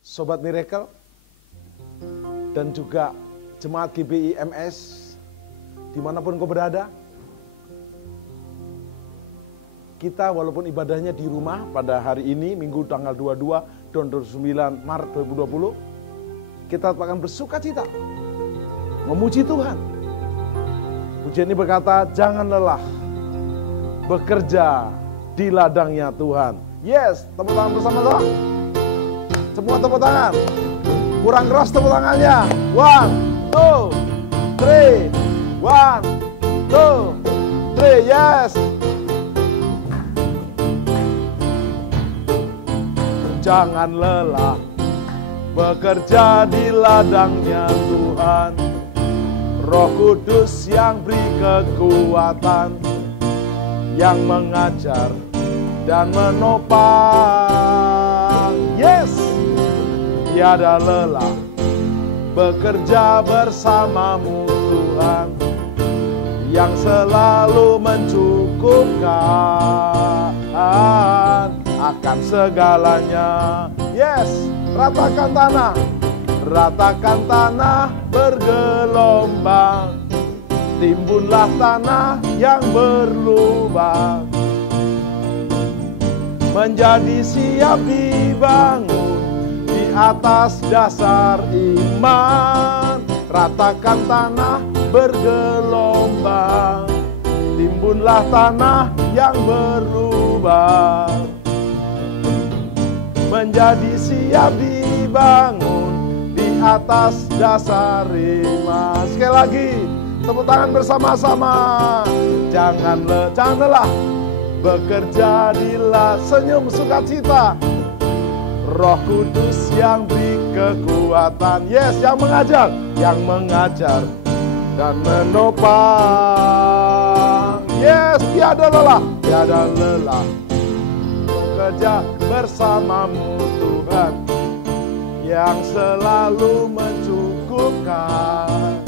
Sobat Miracle dan juga jemaat GBI MS dimanapun kau berada. Kita walaupun ibadahnya di rumah pada hari ini Minggu tanggal 22 dan 29 Maret 2020, kita akan bersuka cita memuji Tuhan. Pujian ini berkata, jangan lelah bekerja di ladangnya Tuhan. Yes, tepuk tangan bersama-sama. Semua tepuk tangan. Kurang keras tepuk tangannya. 1, 2, 3. 1, 2, 3. Yes. Jangan lelah bekerja di ladangnya Tuhan. Roh Kudus yang beri kekuatan, yang mengajar dan menopang. Yes. Tiada lelah bekerja bersamamu Tuhan, yang selalu mencukupkan akan segalanya. Yes, ratakan tanah bergelombang, timbunlah tanah yang berlubang, menjadi siap dibangun di atas dasar iman. Ratakan tanah bergelombang, timbunlah tanah yang berlubang, menjadi siap dibangun di atas dasar iman. Sekali lagi, tepuk tangan bersama-sama. Jangan lelah bekerja di senyum sukacita. Roh Kudus yang beri kekuatan. Yes, yang mengajar dan menopang. Yes, tiada lelah bekerja bersamamu Tuhan, yang selalu mencukupkan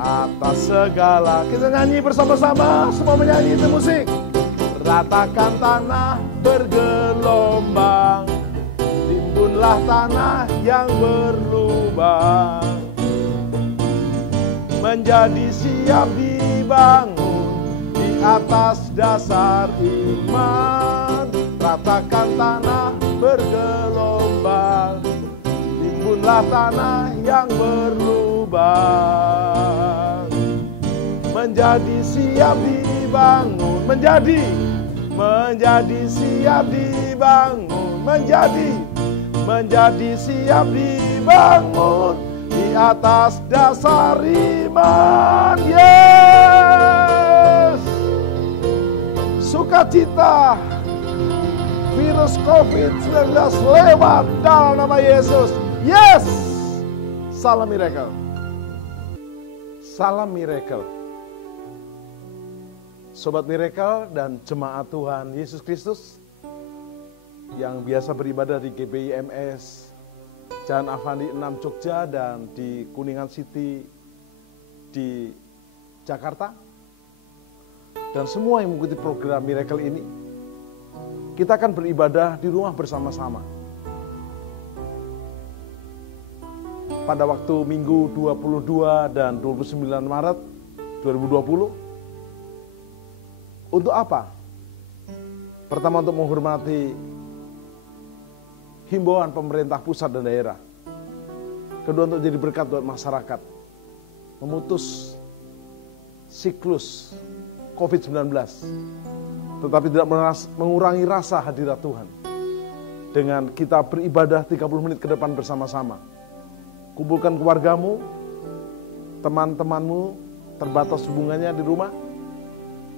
atas segala. Kita nyanyi bersama-sama, semua menyanyi itu musik. Ratakan tanah bergelombang, timbunlah tanah yang berlubang, menjadi siap dibangun di atas dasar iman. Ratakan tanah bergelombang, timbunlah tanah yang berlubang, menjadi siap dibangun, menjadi siap dibangun, menjadi siap dibangun di atas dasar iman. Yes, sukacita, virus COVID-19 lewat dalam nama Yesus. Yes, salam miracle. Salam miracle. Sobat Miracle dan jemaat Tuhan Yesus Kristus yang biasa beribadah di GBI MS Jalan Avandi 6 Jogja dan di Kuningan City di Jakarta, dan semua yang mengikuti program Miracle ini, kita akan beribadah di rumah bersama-sama. Pada waktu Minggu 22 dan 29 Maret 2020. Untuk apa? Pertama, untuk menghormati himbauan pemerintah pusat dan daerah. Kedua, untuk jadi berkat buat masyarakat, memutus siklus COVID-19, tetapi tidak mengurangi rasa hadirat Tuhan. Dengan kita beribadah 30 menit ke depan bersama-sama. Kumpulkan keluargamu, teman-temanmu, terbatas hubungannya di rumah.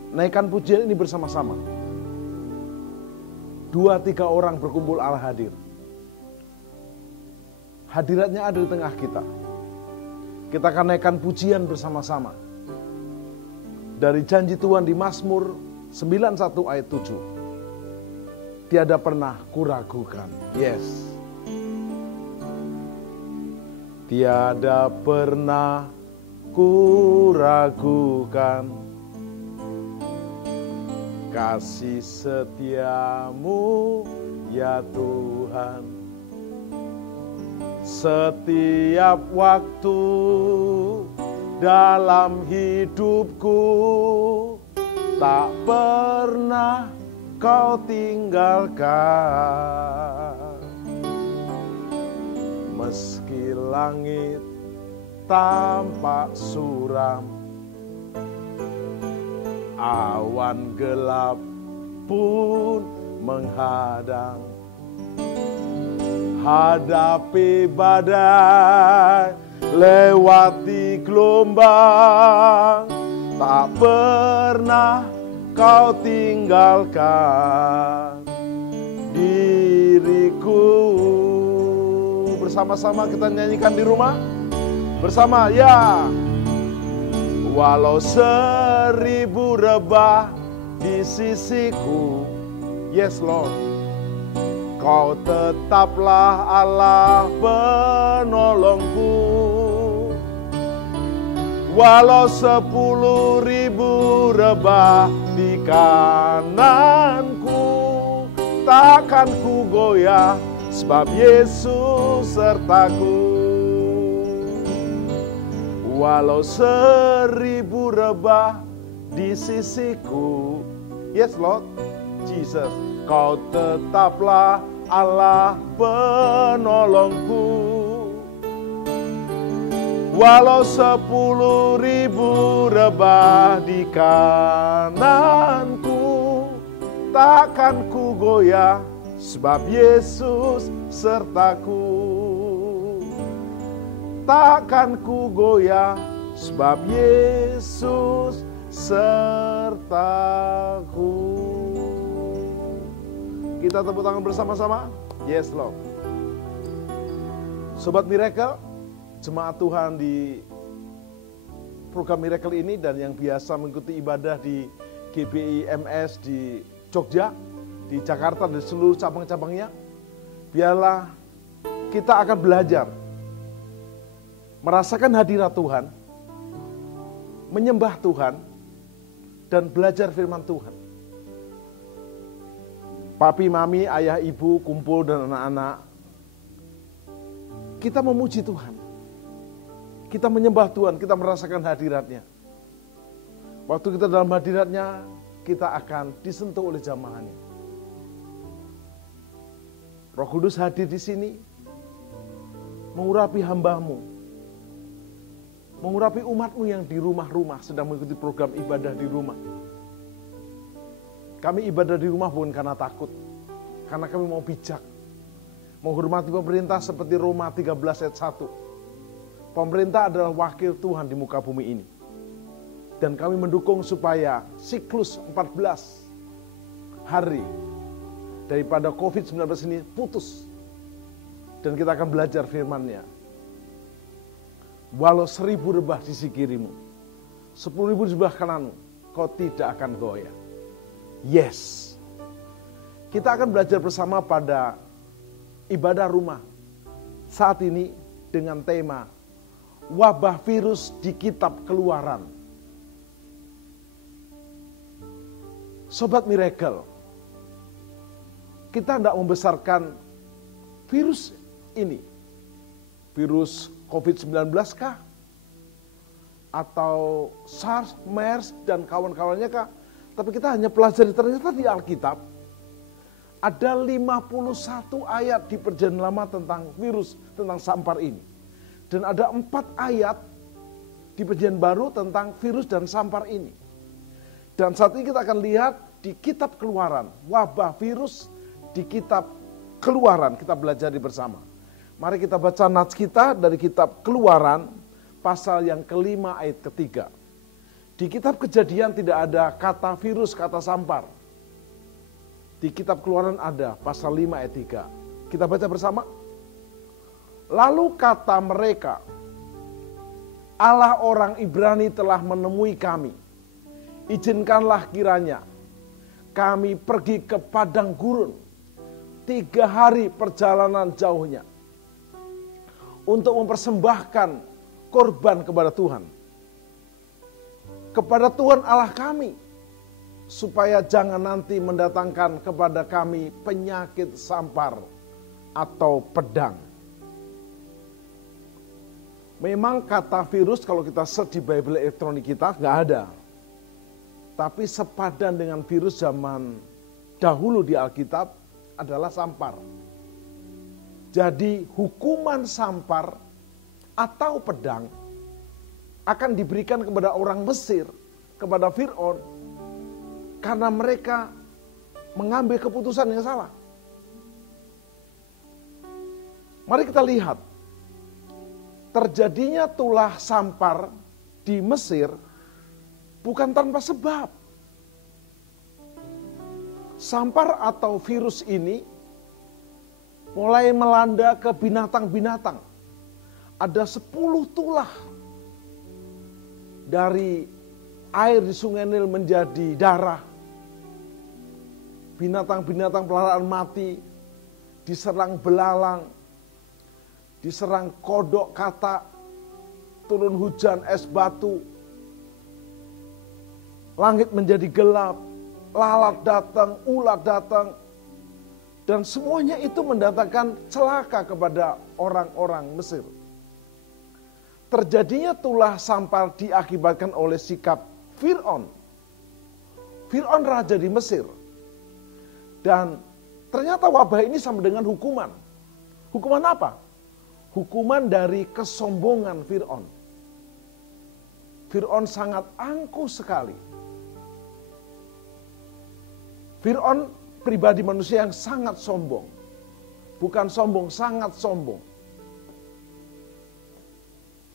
Naikkan pujian ini bersama-sama. 2-3 orang berkumpul, Allah hadir. Hadiratnya ada di tengah kita. Kita akan naikkan pujian bersama-sama. Dari janji Tuhan di Mazmur 91 ayat 7. Tiada pernah kuragukan. Yes. Tiada pernah kuragukan kasih setiamu ya Tuhan. Setiap waktu dalam hidupku tak pernah kau tinggalkan. Meski langit tampak suram, awan gelap pun menghadang. Hadapi badai, lewati gelombang, tak pernah kau tinggalkan diriku. Bersama-sama kita nyanyikan di rumah. Bersama, ya. Walau 1000 rebah di sisiku, yes Lord, kau tetaplah Allah penolongku. Walau 10.000 rebah di kananku, takkan ku goyah, sebab Yesus sertaku. Walau 1000 rebah di sisiku, yes Lord Jesus, kau tetaplah Allah penolongku. Walau 10.000 rebah di kananku, takkan ku goyah, sebab Yesus sertaku. Takkan ku goyah, sebab Yesus sertaku. Kita tepuk tangan bersama-sama. Yes Lord. Sobat Miracle, jemaat Tuhan di program Miracle ini dan yang biasa mengikuti ibadah di GBI MS di Jogja, di Jakarta, dan seluruh cabang-cabangnya, biarlah kita akan belajar merasakan hadirat Tuhan, menyembah Tuhan, dan belajar firman Tuhan. Papi, mami, ayah, ibu, kumpul dan anak-anak, kita memuji Tuhan, kita menyembah Tuhan, kita merasakan hadiratnya. Waktu kita dalam hadiratnya, kita akan disentuh oleh jamahannya. Roh Kudus hadir di sini, mengurapi hamba-Mu, mengurapi umat-Mu yang di rumah-rumah sedang mengikuti program ibadah di rumah. Kami ibadah di rumah bukan karena takut, karena kami mau bijak, menghormati pemerintah seperti Roma 13 ayat 1. Pemerintah adalah wakil Tuhan di muka bumi ini. Dan kami mendukung supaya siklus 14 hari daripada COVID-19 ini putus. Dan kita akan belajar firman-Nya. Walau 1000 rebah di sisi kirimu, 10.000 di sebelah kananmu, kau tidak akan goyah. Yes. Kita akan belajar bersama pada ibadah rumah saat ini dengan tema wabah virus di kitab Keluaran. Sobat Miracle, kita tidak membesarkan virus ini, virus COVID-19 kah? Atau SARS, MERS, dan kawan-kawannya kah? Tapi kita hanya pelajari, ternyata di Alkitab ada 51 ayat di Perjanjian Lama tentang virus, tentang sampar ini. Dan ada 4 ayat di Perjanjian Baru tentang virus dan sampar ini. Dan saat ini kita akan lihat di kitab Keluaran, wabah virus di kitab Keluaran, kita belajar bersama. Mari kita baca nats kita dari kitab Keluaran, pasal yang kelima ayat ketiga. Di kitab Kejadian tidak ada kata virus, kata sampar. Di kitab Keluaran ada, pasal 5 ayat 3. Kita baca bersama. Lalu kata mereka, Allah orang Ibrani telah menemui kami. Izinkanlah kiranya kami pergi ke padang gurun 3 hari perjalanan jauhnya untuk mempersembahkan korban kepada Tuhan. Kepada Tuhan Allah kami, supaya jangan nanti mendatangkan kepada kami penyakit sampar atau pedang. Memang kata virus kalau kita search di Bible elektronik kita nggak ada. Tapi sepadan dengan virus zaman dahulu di Alkitab adalah sampar. Jadi hukuman sampar atau pedang akan diberikan kepada orang Mesir, kepada Fir'aun, karena mereka mengambil keputusan yang salah. Mari kita lihat. Terjadinya tulah sampar di Mesir bukan tanpa sebab. Sampar atau virus ini mulai melanda ke binatang-binatang. Ada 10 tulah dari air di Sungai Nil menjadi darah. Binatang-binatang peliharaan mati, diserang belalang, diserang kodok katak, turun hujan es batu, langit menjadi gelap, lalat datang, ulat datang, dan semuanya itu mendatangkan celaka kepada orang-orang Mesir. Terjadinya tulah sampar diakibatkan oleh sikap Fir'aun. Fir'aun raja di Mesir. Dan ternyata wabah ini sama dengan hukuman. Hukuman apa? Hukuman dari kesombongan Fir'aun. Fir'aun sangat angkuh sekali. Fir'aun pribadi manusia yang sangat sombong. Bukan sombong, sangat sombong.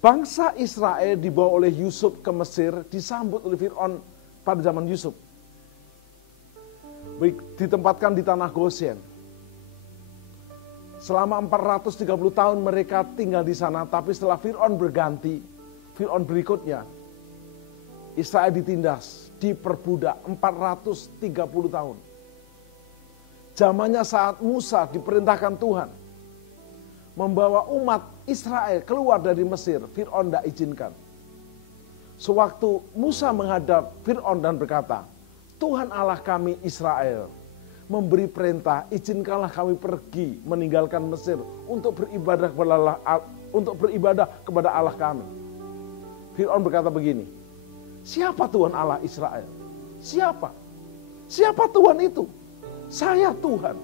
Bangsa Israel dibawa oleh Yusuf ke Mesir, disambut oleh Fir'aun pada zaman Yusuf. Ditempatkan di tanah Goshen. Selama 430 tahun mereka tinggal di sana, tapi setelah Fir'aun berganti, Fir'aun berikutnya, Israel ditindas, diperbudak 430 tahun. Zamannya saat Musa diperintahkan Tuhan membawa umat Israel keluar dari Mesir, Fir'aun tidak izinkan. Sewaktu Musa menghadap Fir'aun dan berkata, Tuhan Allah kami Israel memberi perintah, izinkanlah kami pergi meninggalkan Mesir untuk beribadah kepada Allah kami. Fir'aun berkata begini, siapa Tuhan Allah Israel? Siapa? Siapa Tuhan itu? Saya Tuhan.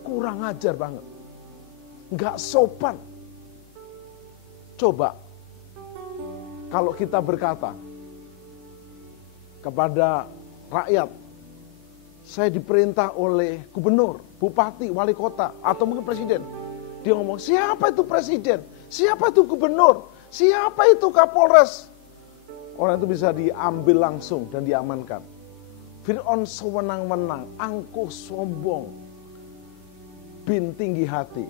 Kurang ajar banget. Nggak sopan. Coba, kalau kita berkata kepada rakyat, saya diperintah oleh gubernur, bupati, wali kota, atau mungkin presiden. Dia ngomong, siapa itu presiden? Siapa itu gubernur? Siapa itu kapolres? Orang itu bisa diambil langsung dan diamankan. Fir'aun sewenang-wenang, angkuh, sombong, bin tinggi hati.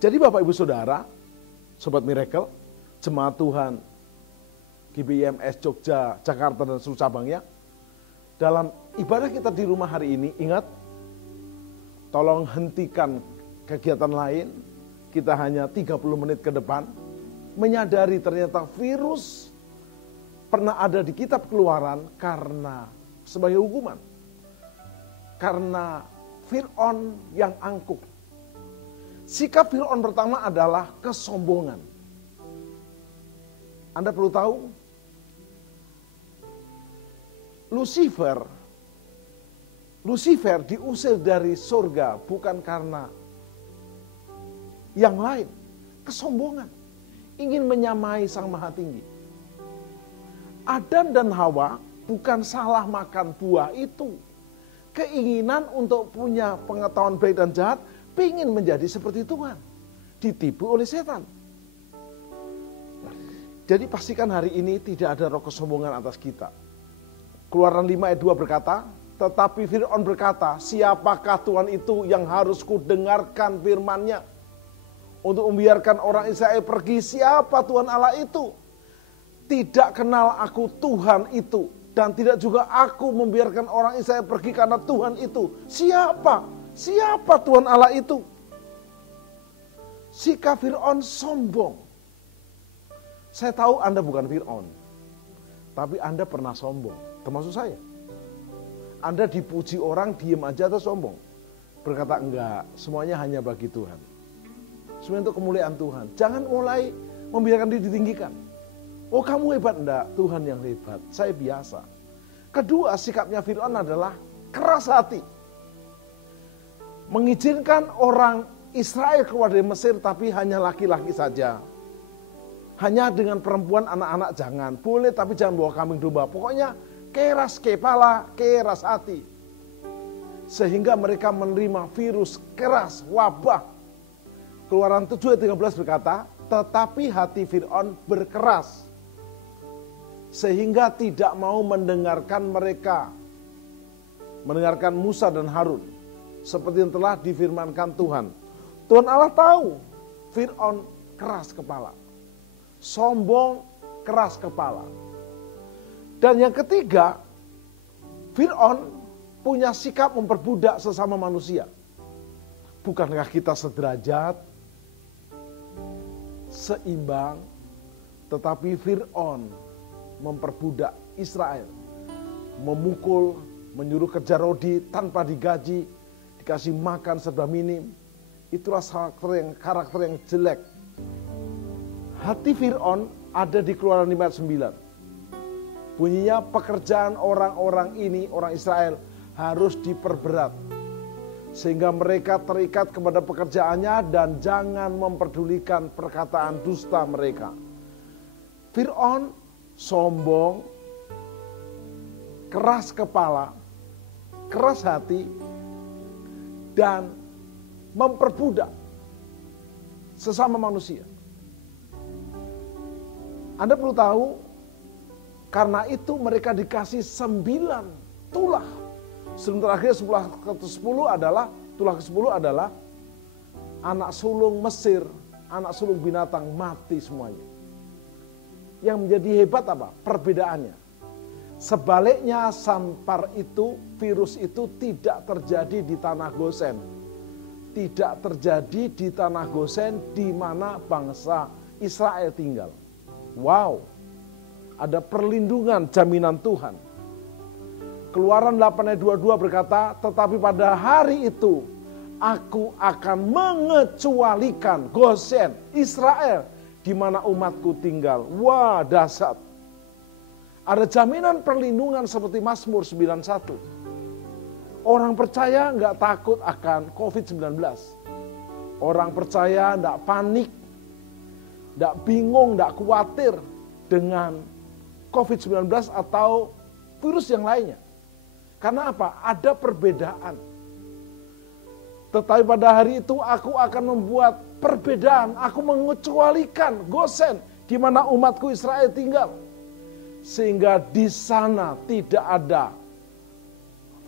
Jadi Bapak Ibu Saudara, Sobat Miracle, Jemaat Tuhan, GBIMS Jogja, Jakarta, dan seluruh cabangnya, dalam ibadah kita di rumah hari ini, ingat, tolong hentikan kegiatan lain, kita hanya 30 menit ke depan, menyadari ternyata virus pernah ada di kitab Keluaran karena sebagai hukuman. Karena Fir'aun yang angkuh. Sikap Fir'aun pertama adalah kesombongan. Anda perlu tahu, Lucifer diusir dari surga bukan karena yang lain. Kesombongan. Ingin menyamai Sang Maha Tinggi. Adam dan Hawa bukan salah makan buah itu. Keinginan untuk punya pengetahuan baik dan jahat, ingin menjadi seperti Tuhan. Ditipu oleh setan. Jadi pastikan hari ini tidak ada roh kesombongan atas kita. Keluaran 5 ayat 2 berkata, tetapi Fir'aun berkata, siapakah Tuhan itu yang harus kudengarkan firman-Nya? Untuk membiarkan orang Israel pergi, siapa Tuhan Allah itu? Tidak kenal aku Tuhan itu. Dan tidak juga aku membiarkan orang Israel pergi karena Tuhan itu. Siapa? Siapa Tuhan Allah itu? Sikap Fir'aun sombong. Saya tahu Anda bukan Fir'aun. Tapi Anda pernah sombong. Termasuk saya. Anda dipuji orang, diem aja atau sombong? Berkata enggak, semuanya hanya bagi Tuhan. Semuanya untuk kemuliaan Tuhan. Jangan mulai membiarkan diri ditinggikan. Oh kamu hebat, enggak, Tuhan yang hebat, saya biasa. Kedua, sikapnya Fir'aun adalah keras hati. Mengizinkan orang Israel keluar dari Mesir tapi hanya laki-laki saja. Hanya dengan perempuan, anak-anak jangan. Boleh tapi jangan bawa kambing domba. Pokoknya keras kepala, keras hati. Sehingga mereka menerima virus keras, wabah. Keluaran 7 ayat 13 berkata, tetapi hati Fir'aun berkeras. Sehingga tidak mau mendengarkan mereka. Mendengarkan Musa dan Harun. Seperti yang telah difirmankan Tuhan. Tuhan Allah tahu Fir'aun keras kepala. Sombong, keras kepala. Dan yang ketiga, Fir'aun punya sikap memperbudak sesama manusia. Bukankah kita sederajat, seimbang, tetapi Fir'aun memperbudak Israel. Memukul, menyuruh kerja rodi tanpa digaji, dikasih makan serba minim. Itulah karakter yang jelek. Hati Fir'aun ada di Keluaran 5 ayat 9. Bunyinya pekerjaan orang-orang ini, orang Israel, harus diperberat. Sehingga mereka terikat kepada pekerjaannya dan jangan memperdulikan perkataan dusta mereka. Fir'aun sombong, keras kepala, keras hati, dan memperbudak sesama manusia. Anda perlu tahu, karena itu mereka dikasih 9 tulah. Sebentar akhir tulah ke-10 adalah anak sulung Mesir, anak sulung binatang mati semuanya. Yang menjadi hebat apa? Perbedaannya. Sebaliknya sampar itu, virus itu tidak terjadi di tanah Gosen. Tidak terjadi di tanah Gosen di mana bangsa Israel tinggal. Wow, ada perlindungan jaminan Tuhan. Keluaran 8 ayat 22 berkata, tetapi pada hari itu aku akan mengecualikan Gosen, Israel, di mana umatku tinggal. Wah, dahsyat. Ada jaminan perlindungan seperti Mazmur 91. Orang percaya nggak takut akan COVID-19. Orang percaya nggak panik, nggak bingung, nggak khawatir dengan COVID-19 atau virus yang lainnya. Karena apa? Ada perbedaan. Tetapi pada hari itu aku akan membuat perbedaan. Aku mengecualikan Gosen di mana umatku Israel tinggal. Sehingga di sana tidak ada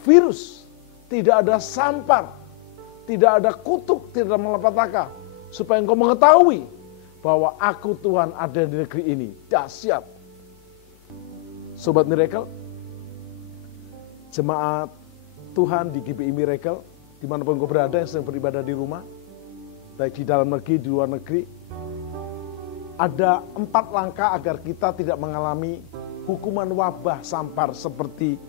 virus, tidak ada sampar, tidak ada kutuk, tidak ada malapetaka. Supaya engkau mengetahui bahwa aku Tuhan ada di negeri ini. Dahsyat. Sobat Miracle, jemaat Tuhan di GBI Miracle, dimanapun kau berada yang sedang beribadah di rumah, baik di dalam negeri, di luar negeri, ada 4 langkah agar kita tidak mengalami hukuman wabah sampar seperti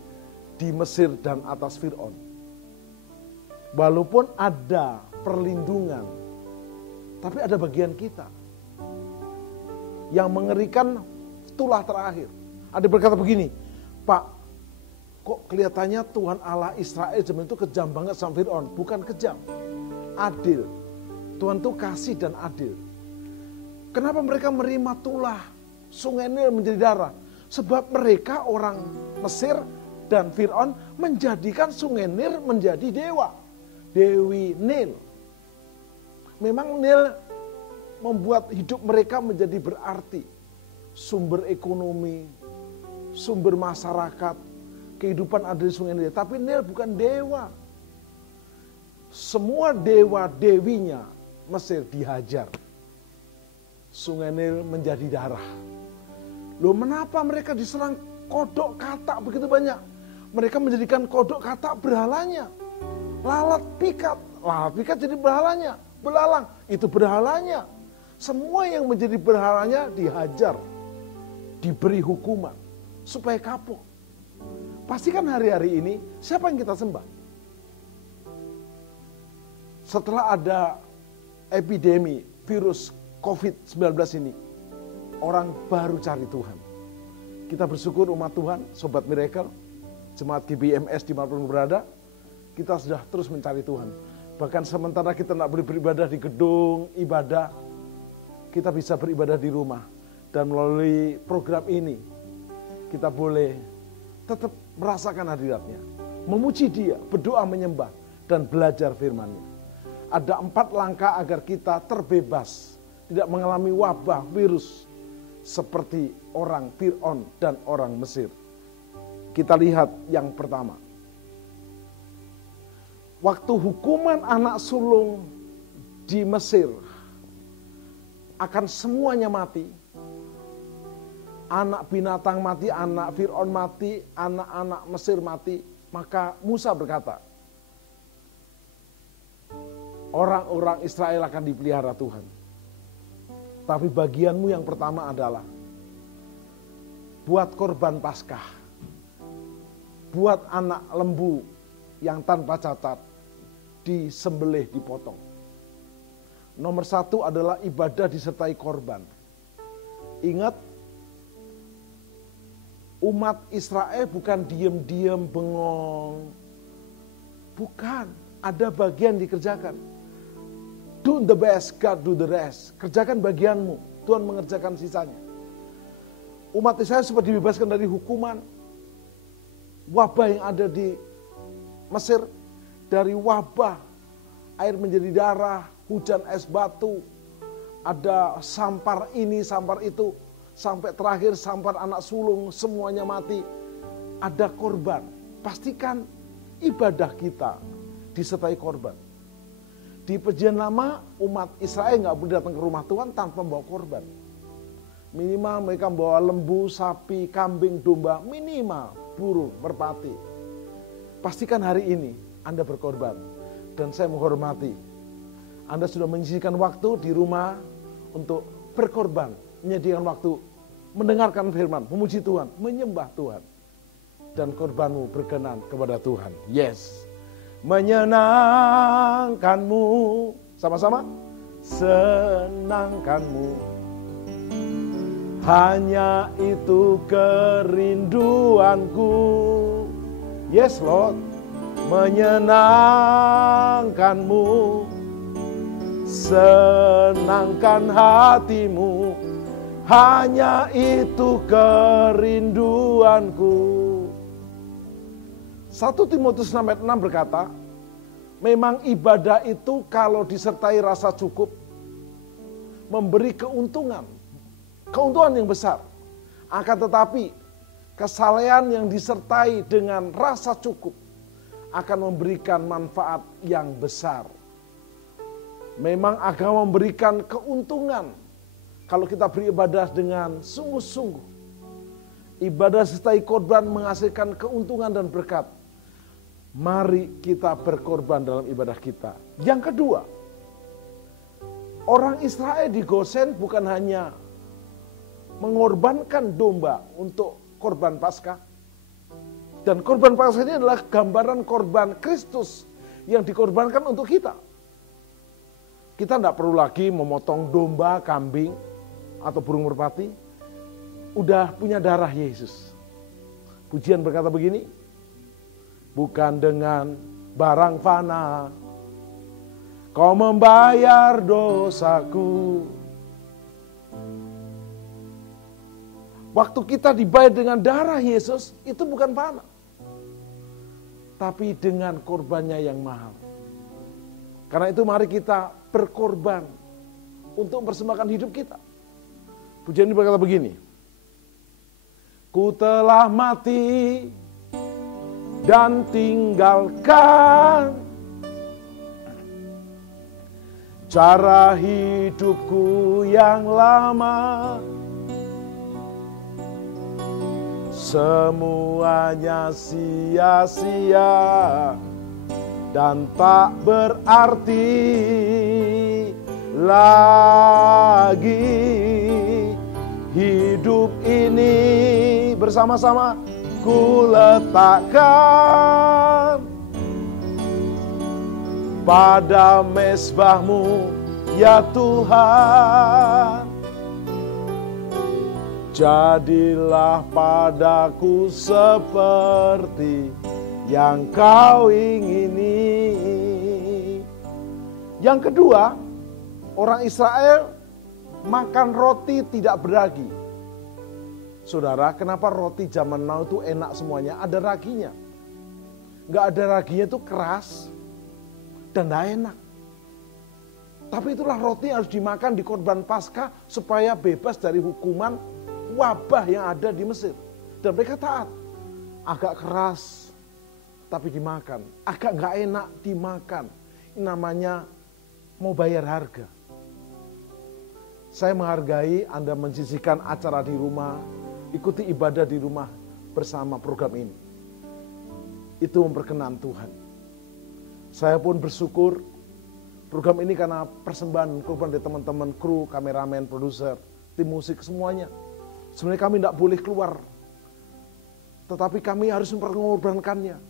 di Mesir dan atas Fir'aun. Walaupun ada perlindungan, tapi ada bagian kita. Yang mengerikan tulah terakhir. Ada berkata begini, Pak, kok kelihatannya Tuhan Allah Israel zaman itu kejam banget sama Fir'aun. Bukan kejam, adil. Tuhan itu kasih dan adil. Kenapa mereka menerima tulah sungai Nil menjadi darah? Sebab mereka orang Mesir dan Fir'aun menjadikan sungai Nil menjadi dewa. Dewi Nil. Memang Nil membuat hidup mereka menjadi berarti. Sumber ekonomi, sumber masyarakat, kehidupan ada di sungai Nil. Tapi Nil bukan dewa. Semua dewa-dewinya Mesir dihajar. Sungai Nil menjadi darah. Loh, kenapa mereka diserang kodok katak begitu banyak? Mereka menjadikan kodok katak berhalanya. Lalat pikat jadi berhalanya. Belalang, itu berhalanya. Semua yang menjadi berhalanya dihajar. Diberi hukuman. Supaya kapok. Pastikan hari-hari ini, siapa yang kita sembah? Setelah ada epidemi virus COVID-19 ini, orang baru cari Tuhan. Kita bersyukur umat Tuhan, Sobat Miracle, Jemaat GBMS dimanapun berada, kita sudah terus mencari Tuhan. Bahkan sementara kita tidak boleh beribadah di gedung ibadah, kita bisa beribadah di rumah. Dan melalui program ini, kita boleh tetap merasakan hadiratnya, memuji Dia, berdoa menyembah, dan belajar firman-Nya. Ada 4 langkah agar kita terbebas, tidak mengalami wabah virus seperti orang Fir'aun dan orang Mesir. Kita lihat yang pertama. Waktu hukuman anak sulung di Mesir akan semuanya mati. Anak binatang mati, anak Fir'aun mati, anak-anak Mesir mati. Maka Musa berkata, orang-orang Israel akan dipelihara Tuhan. Tapi bagianmu yang pertama adalah buat korban Paskah. Buat anak lembu yang tanpa cacat, disembelih, dipotong. Nomor 1 adalah ibadah disertai korban. Ingat, umat Israel bukan diam-diam bengong. Bukan, ada bagian dikerjakan. Do the best, God do the rest. Kerjakan bagianmu, Tuhan mengerjakan sisanya. Umat Israel sempat dibebaskan dari hukuman wabah yang ada di Mesir. Dari wabah, air menjadi darah, hujan es batu, ada sampar ini, sampar itu, sampai terakhir sampar anak sulung, semuanya mati. Ada korban. Pastikan ibadah kita disertai korban. Di Perjanjian Lama, umat Israel nggak boleh datang ke rumah Tuhan tanpa membawa korban. Minimal mereka membawa lembu, sapi, kambing, domba, minimal burung, merpati. Pastikan hari ini Anda berkorban. Dan saya menghormati, Anda sudah menyisihkan waktu di rumah untuk berkorban, menyediakan waktu mendengarkan firman, memuji Tuhan, menyembah Tuhan. Dan korbanmu berkenan kepada Tuhan. Yes. Menyenangkanmu, sama-sama, senangkanmu, hanya itu kerinduanku. Yes Lord, menyenangkanmu, senangkan hatimu, hanya itu kerinduanku. 1 Timotius 6 ayat 6 berkata, memang ibadah itu kalau disertai rasa cukup, memberi keuntungan yang besar. Akan tetapi, kesalehan yang disertai dengan rasa cukup akan memberikan manfaat yang besar. Memang agama memberikan keuntungan kalau kita beribadah dengan sungguh-sungguh. Ibadah sertai korban menghasilkan keuntungan dan berkat. Mari kita berkorban dalam ibadah kita. Yang kedua, orang Israel di Gosen bukan hanya mengorbankan domba untuk korban Paskah. Dan korban Paskah ini adalah gambaran korban Kristus yang dikorbankan untuk kita. Kita tidak perlu lagi memotong domba, kambing, atau burung merpati. Udah punya darah Yesus. Pujian berkata begini, bukan dengan barang fana kau membayar dosaku. Waktu kita dibayar dengan darah Yesus, itu bukan fana. Tapi dengan korbannya yang mahal. Karena itu mari kita berkorban untuk mempersembahkan hidup kita. Pujian ini berkata begini, ku telah mati dan tinggalkan cara hidupku yang lama. Semuanya sia-sia dan tak berarti lagi. Hidup ini bersama-sama ku letakkan pada mezbahmu ya Tuhan. Jadilah padaku seperti yang kau ingini. Yang kedua, orang Israel makan roti tidak beragi. Saudara, kenapa roti zaman now itu enak semuanya? Ada raginya. Nggak ada raginya itu keras dan nggak enak. Tapi itulah roti yang harus dimakan di Korban Paskah supaya bebas dari hukuman wabah yang ada di Mesir. Dan mereka taat. Agak keras tapi dimakan. Agak nggak enak dimakan. Ini namanya mau bayar harga. Saya menghargai Anda mensisihkan acara di rumah, ikuti ibadah di rumah bersama program ini. Itu memperkenan Tuhan. Saya pun bersyukur program ini karena persembahan korban dari teman-teman kru, kameramen, produser, tim musik semuanya. Sebenarnya kami tidak boleh keluar, tetapi kami harus memperkorbankannya.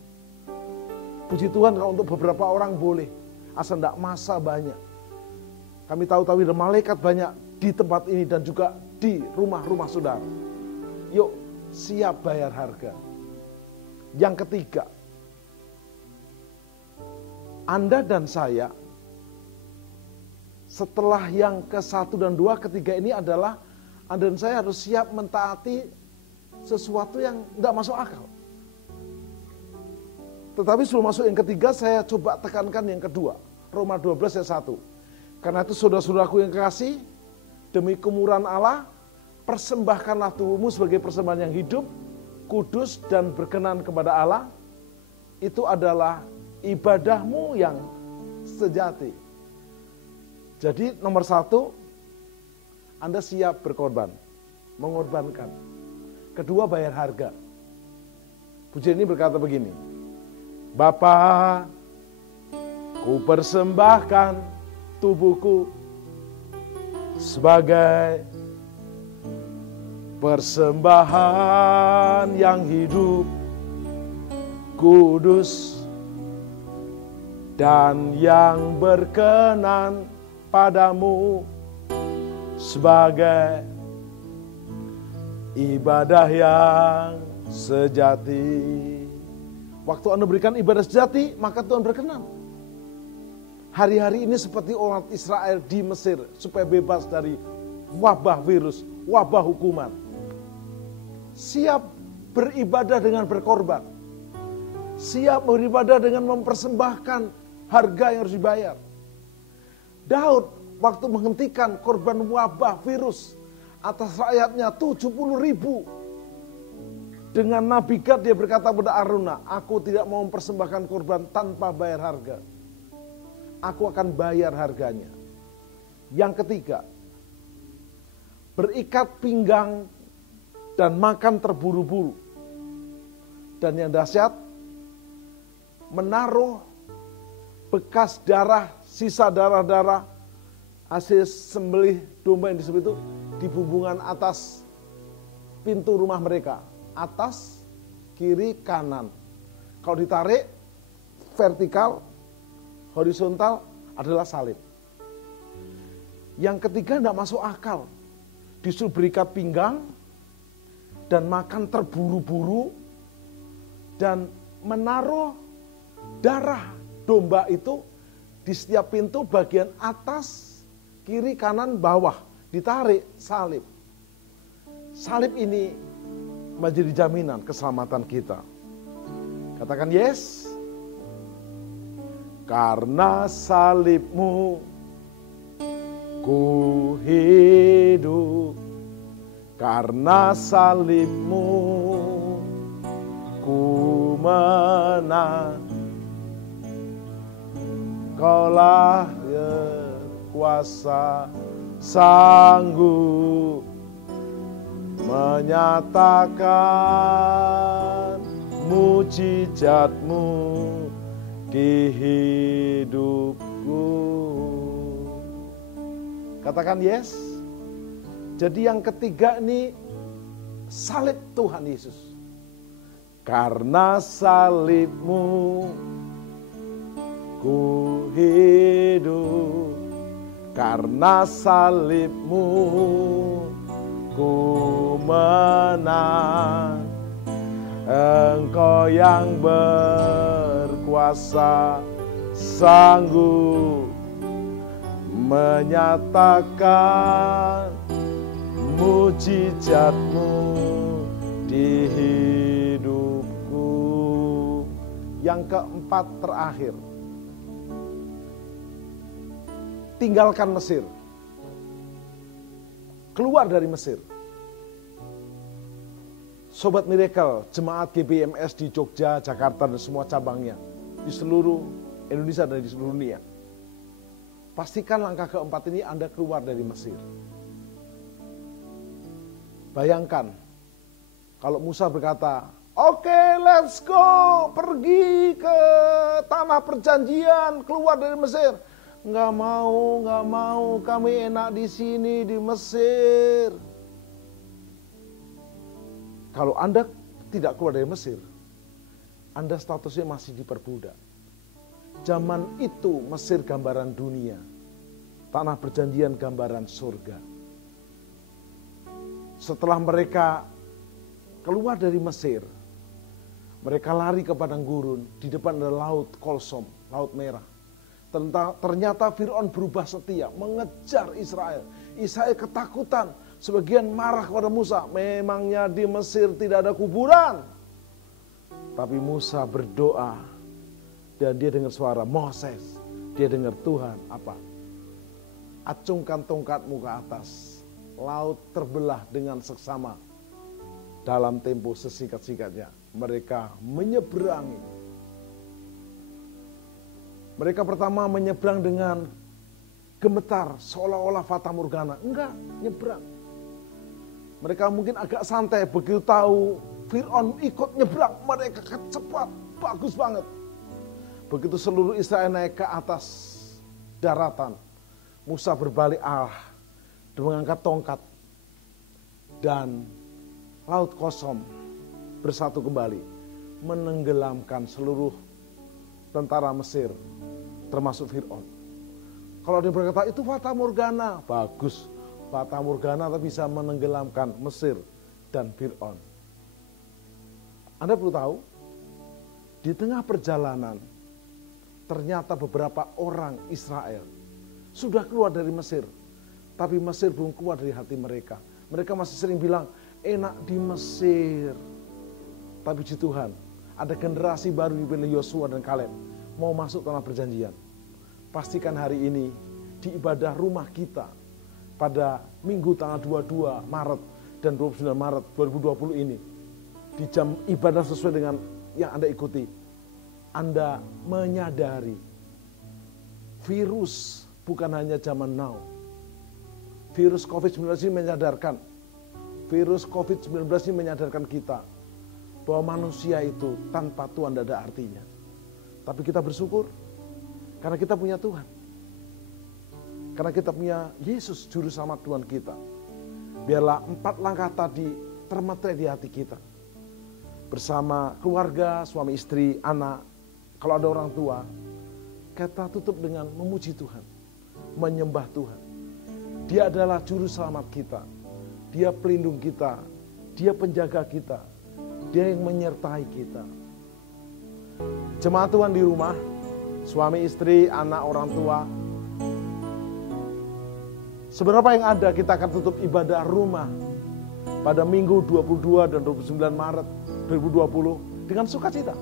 Puji Tuhan kalau untuk beberapa orang boleh, asal tidak masa banyak. Kami tahu-tahu ada malaikat banyak di tempat ini dan juga di rumah-rumah saudara. Yuk, siap bayar harga. Yang ketiga, Anda dan saya, setelah yang ke-1 dan 2, ketiga ini adalah Anda dan saya harus siap mentaati sesuatu yang tidak masuk akal. Tetapi sebelum masuk yang ketiga, saya coba tekankan yang kedua. Roma 12 ayat 1. Karena itu saudara-saudaraku yang kekasih, demi kemurahan Allah, persembahkanlah tubuhmu sebagai persembahan yang hidup, kudus dan berkenan kepada Allah. Itu adalah ibadahmu yang sejati. Jadi nomor 1, Anda siap berkorban, mengorbankan. Kedua, bayar harga. Pujian ini berkata begini, Bapa, ku persembahkan tubuhku sebagai persembahan yang hidup, kudus, dan yang berkenan padamu sebagai ibadah yang sejati. Waktu Anda berikan ibadah sejati, maka Tuhan berkenan. Hari-hari ini seperti orang Israel di Mesir, supaya bebas dari wabah virus, wabah hukuman. Siap beribadah dengan berkorban. Siap beribadah dengan mempersembahkan harga yang harus dibayar. Daud waktu menghentikan korban wabah virus atas rakyatnya 70.000. Dengan Nabi Gad dia berkata pada Arauna, aku tidak mau mempersembahkan korban tanpa bayar harga. Aku akan bayar harganya. Yang ketiga, berikat pinggang dan makan terburu-buru. Dan yang dahsyat, menaruh bekas darah, sisa darah-darah, hasil sembelih domba yang disebut itu, di bumbungan atas pintu rumah mereka. Atas, kiri, kanan. Kalau ditarik, vertikal, horizontal adalah salib. Yang ketiga tidak masuk akal. Disuruh berikat pinggang dan makan terburu-buru dan menaruh darah domba itu di setiap pintu bagian atas, kiri, kanan, bawah. Ditarik salib. Salib ini menjadi jaminan keselamatan kita. Katakan yes. Karena salibmu ku hidup, karena salibmu ku menang. Kaulah kuasa sanggup menyatakan mujizatmu di hidupku. Katakan yes. Jadi yang ketiga ini salib Tuhan Yesus. Karena salibmu ku hidup, karena salibmu Ku menang, Engkau yang berkuasa, sanggup menyatakan mujizat-Mu di hidupku. Yang keempat terakhir, tinggalkan Mesir. Keluar dari Mesir. Sobat Miracle, jemaat GBMS di Jogja, Jakarta, dan semua cabangnya, di seluruh Indonesia dan di seluruh dunia. Pastikan langkah keempat ini Anda keluar dari Mesir. Bayangkan, kalau Musa berkata, oke, let's go, pergi ke tanah perjanjian, keluar dari Mesir. Nggak mau, kami enak di sini, di Mesir. Kalau Anda tidak keluar dari Mesir, Anda statusnya masih diperbudak. Zaman itu Mesir gambaran dunia, tanah perjanjian gambaran surga. Setelah mereka keluar dari Mesir, mereka lari ke padang gurun, di depan ada laut Kolsom, laut merah. Ternyata Fir'aun berubah setia, mengejar Israel. Israel ketakutan, sebagian marah kepada Musa. Memangnya di Mesir tidak ada kuburan? Tapi Musa berdoa, dan dia dengar suara Moses. Dia dengar Tuhan, apa? Acungkan tongkatmu ke atas. Laut terbelah dengan seksama. Dalam tempo sesikat-sikatnya, mereka menyeberangi. Mereka pertama menyeberang dengan gemetar, seolah-olah fata morgana. Enggak, nyeberang. Mereka mungkin agak santai, begitu tahu Fir'aun ikut nyeberang, mereka cepat, bagus banget. Begitu seluruh Israel naik ke atas daratan, Musa berbalik arah, mengangkat tongkat, dan laut kosong bersatu kembali, menenggelamkan seluruh tentara Mesir, termasuk Fir'aun. Kalau dia berkata itu fata morgana, bagus, fata morgana tapi bisa menenggelamkan Mesir dan Fir'aun. Anda perlu tahu, di tengah perjalanan ternyata beberapa orang Israel sudah keluar dari Mesir, tapi Mesir belum keluar dari hati mereka. Mereka masih sering bilang enak di Mesir, tapi di Tuhan ada generasi baru dipilih Yosua dan Kaleb mau masuk tanah perjanjian. Pastikan hari ini di ibadah rumah kita pada Minggu tanggal 22 Maret dan 29 Maret 2020 ini, di jam ibadah sesuai dengan yang Anda ikuti, Anda menyadari virus bukan hanya zaman now. Virus COVID-19 ini menyadarkan, virus COVID-19 ini menyadarkan kita bahwa manusia itu tanpa Tuhan tidak ada artinya. Tapi kita bersyukur karena kita punya Tuhan. Karena kita punya Yesus Juru Selamat Tuhan kita. Biarlah 4 langkah tadi termeter di hati kita. Bersama keluarga, suami istri, anak. Kalau ada orang tua, kita tutup dengan memuji Tuhan. Menyembah Tuhan. Dia adalah Juru Selamat kita. Dia pelindung kita. Dia penjaga kita. Dia yang menyertai kita. Jemaat Tuhan di rumah, suami istri, anak, orang tua. Seberapa yang ada kita akan tutup ibadah rumah pada Minggu 22 dan 29 Maret 2020 dengan sukacita.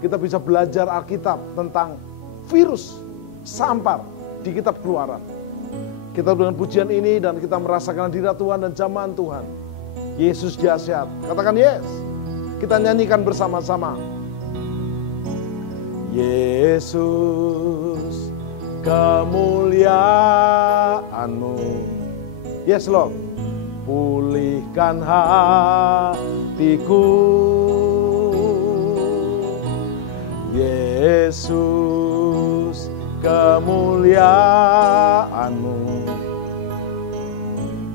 Kita bisa belajar Alkitab tentang virus sampar di kitab Keluaran. Kita dengan pujian ini dan kita merasakan hadirat Tuhan dan jamahan Tuhan. Yesus dahsyat. Katakan yes. Kita nyanyikan bersama-sama. Yesus, kemuliaan-Mu. Yes Lord. Pulihkan hatiku. Yesus, kemuliaan-Mu.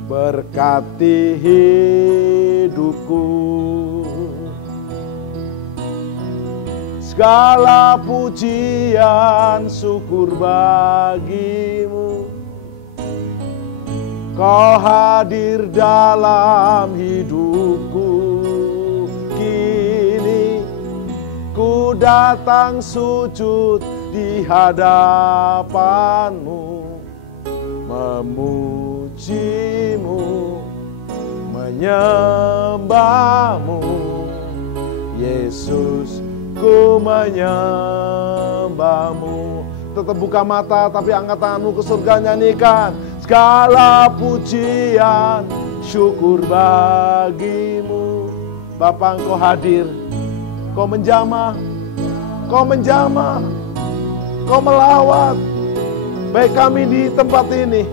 Berkati hidupku. Segala pujian syukur bagi-Mu. Kau hadir dalam hidupku. Kini ku datang sujud di hadapanmu, memujimu, menyembahmu. Yesus, ku menyembahmu. Tetap buka mata tapi angkat tanganmu ke surga, nyanyikan. Segala pujian, syukur bagimu. Bapa, Engkau hadir, Kau menjamah, Kau menjamah, Kau melawat. Baik kami di tempat ini,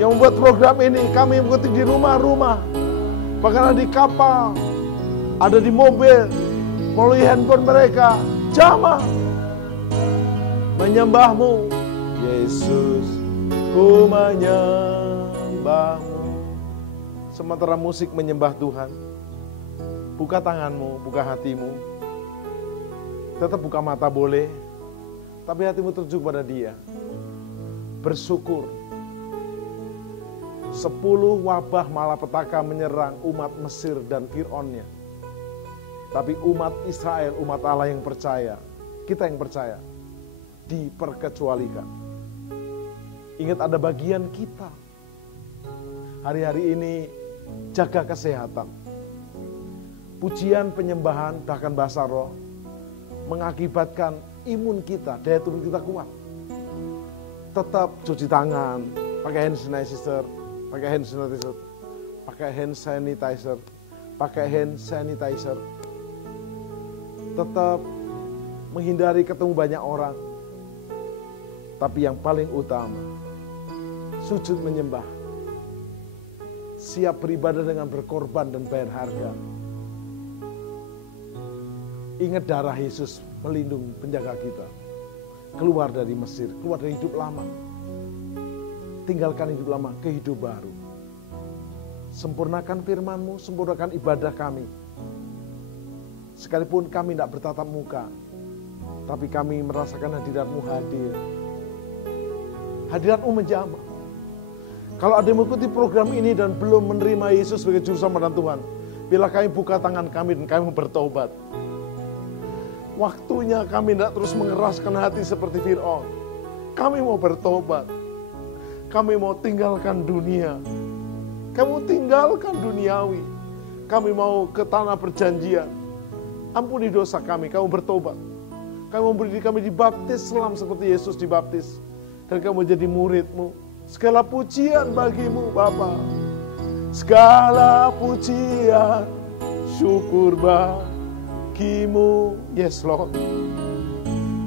yang membuat program ini, kami mengikuti di rumah-rumah, bahkan ada di kapal, ada di mobil, melalui handphone mereka, jamah, menyembahmu. Yesus, ku menyembahmu. Sementara musik menyembah Tuhan, buka tanganmu, buka hatimu. Tetap buka mata boleh, tapi hatimu tertuju pada Dia. Bersyukur. 10 wabah malapetaka menyerang umat Mesir dan Fir'aunnya. Tapi umat Israel, umat Allah yang percaya, kita yang percaya, diperkecualikan. Ingat ada bagian kita. Hari-hari ini jaga kesehatan. Pujian, penyembahan, bahkan bahasa roh mengakibatkan imun kita, daya tahan kita kuat. Tetap cuci tangan, pakai hand sanitizer, pakai hand sanitizer, pakai hand sanitizer, pakai hand sanitizer. Tetap menghindari ketemu banyak orang. Tapi yang paling utama, sujud menyembah. Siap beribadah dengan berkorban dan bayar harga. Ingat darah Yesus melindungi, penjaga kita. Keluar dari Mesir, keluar dari hidup lama. Tinggalkan hidup lama ke hidup baru. Sempurnakan firman-Mu, sempurnakan ibadah kami. Sekalipun kami tidak bertatap muka, tapi kami merasakan hadirat-Mu hadir. Hadirat-Mu menjamah. Kalau ada yang mengikuti program ini dan belum menerima Yesus sebagai juru selamat dan Tuhan, bila kami buka tangan kami dan kami bertobat. Waktunya kami tidak terus mengeraskan hati seperti Fir'aun. Kami mau bertobat. Kami mau tinggalkan dunia. Kamu tinggalkan duniawi. Kami mau ke tanah perjanjian. Ampuni dosa kami, kamu bertobat. Kamu memberi kami dibaptis selam seperti Yesus dibaptis. Dan kamu menjadi murid-Mu. Segala pujian bagimu Bapa. Segala pujian, syukur bagimu. Yes Lord.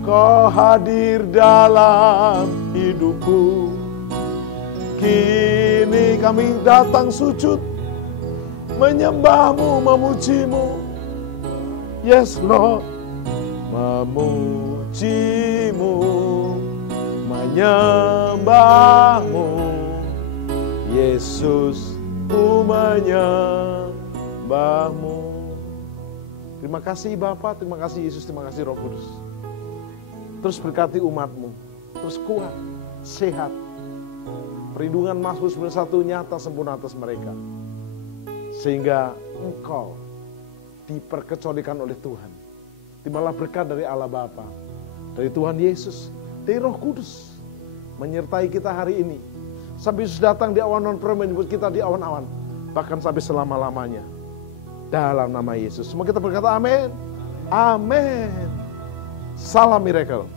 Kau hadir dalam hidupku. Kini kami datang sujud, menyembahmu, memujimu. Yes Lord. Memujimu, menyembahmu. Yesus, ku menyembahmu. Terima kasih Bapa, terima kasih Yesus, terima kasih Roh Kudus. Terus berkati umat-Mu, terus kuat, sehat. Perlindungan Mazmur 91 nyata sempurna atas mereka. Sehingga engkau diperkecualikan oleh Tuhan. Timbalah berkat dari Allah Bapa, dari Tuhan Yesus, dari Roh Kudus. Menyertai kita hari ini. Sampai Yesus datang di awan-awan permainan, menyebut kita di awan-awan. Bahkan sampai selama-lamanya. Dalam nama Yesus. Semua kita berkata amin. Amin. Salam miracle.